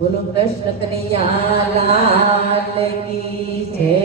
બોલો કૃષ્ણ કનૈયા લાલ કી જય।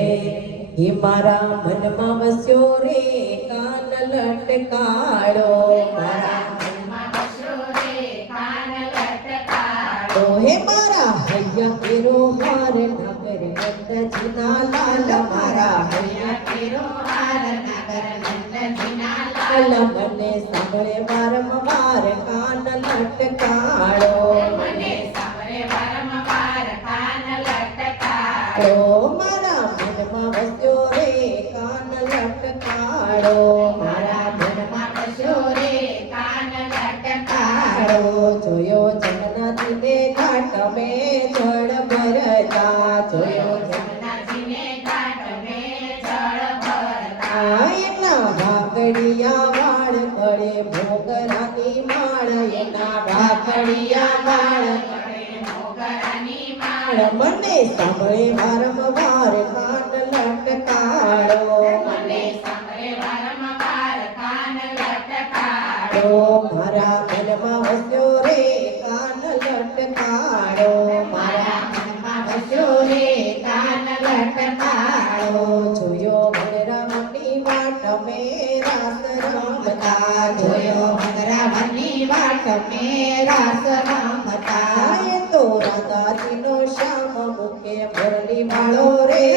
હે મારા મનમાં વસ્યો રે કાન લટકાળો, મારા મનમાં વસ્યો રે કાન લટકાળો। હે મારા હૈયા કેરો હાર નગર નંદજીના લાલ, મારા હૈયા કેરો હાર નગર નંદજીના લાલ। મને સાંભળે વારંવાર કાન લટકાળો, મને સાંભળે વારંવાર કાન લટકાળો। મારા મનમાં વસ્યો રે કાન લટકાળો, મારા મનમાં વસ્યો રે કાન લટકાળો। જોયો જગન્નાથજીને ઘાટ મેં જળ ભરતા, જોયો જગન્નાથજીને ઘાટ મેં જળ ભરતા। એના ભાગડિયા વાળ ગળે મોગરાની માળ, એના ભાગડિયા વાળ ગળે મોગરાની માળ। મને સાંભળે વારંવાર કાન લટકાળો, મને સાંભળે વારંવાર કાન લટકાળો। મારા મનમાં વસ્યો રે કાન લટકાળો, મારા મનમાં વસ્યો રે કાન લટકાળો। જોયો ભગરામની વાટ મેં રાસ રમતા, જોયો ભગરામની વાટ મેં રાસ રમતા। એ તો રાધાજીનો શ્યામ મુખે મુરલી વાળો રે,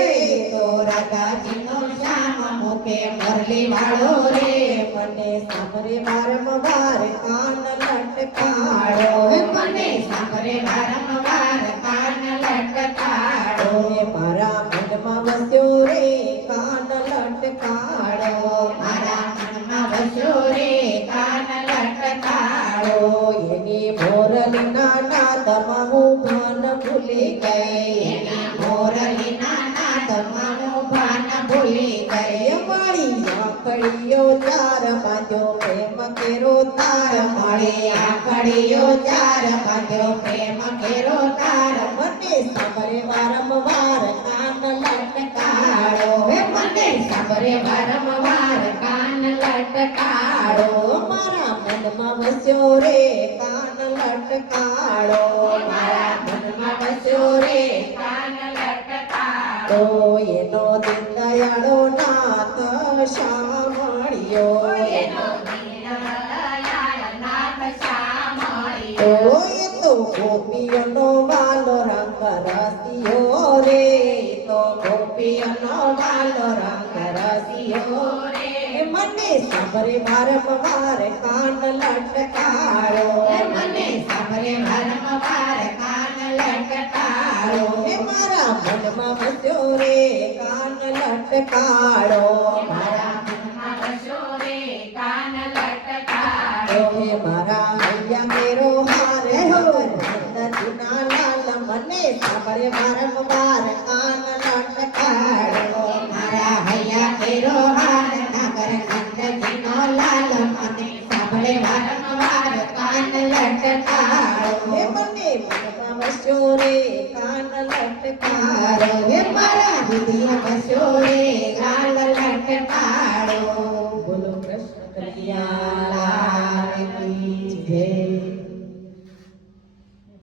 તો રાધાજીનો શ્યામ મુખે મુરલી વાળો રે। મને સાંભળે વારંવાર કાન લટકાળો, મને સાંભળે વારંવાર કાન લટકાળો। મારા મનમાં વસ્યો રે કાન લટકાળો, મારા મનમાં વસ્યો રે કાન લટકાળો। એની મોરલીના નાદમાં હું ભાન ભૂલી ગઈ, એના મોરલીના નાદમાં હું ભાન ભૂલી ગઈ। મારી આંખડીઓ ચાર બાંધ્યો પ્રેમ કેરો તાર, મળી આંખડીઓ ચાર બાંધ્યો પ્રેમ કેરો તાર। મને સાંભળે વારંવાર કાન લટકાળો, મને સાંભળે વારંવાર કાન લટકાળો। મારા મનમાં વસ્યો રે કાન લટકાળો, મારા મનમાં વસ્યો રે કાન લટકાળો। એનો દિન દયાળો નાથ સાંભળ્યો, એનો દીનદયાળ નાથ સાંભળ્યો। એ તો ગોપીઓનો વાલો રંગ રસિયો રે, તો ગોપીઓનો વાલો રંગ રસિયો રે મને સાંભળે વારંવાર કાન લટકાળો, મને સાંભળે વારંવાર કાન લટકાળો। મારા મનમાં વસ્યો રે કાન લટકાળો, મારા મનમાં વસ્યો રે કાન લટકાળો। મારા હૈયા કેરો હારે હો નંદજીના લાલ, મને સાંભળે વારંવાર કાન લટકાળો, મારા હૈયા કેરો હાર નગર નંદજીનો લાલ। મને સાંભળે વારંવાર કાન લટકાળો। મને મનમાં વસ્યો રે કાન લટકાળો, મારા દીદીએ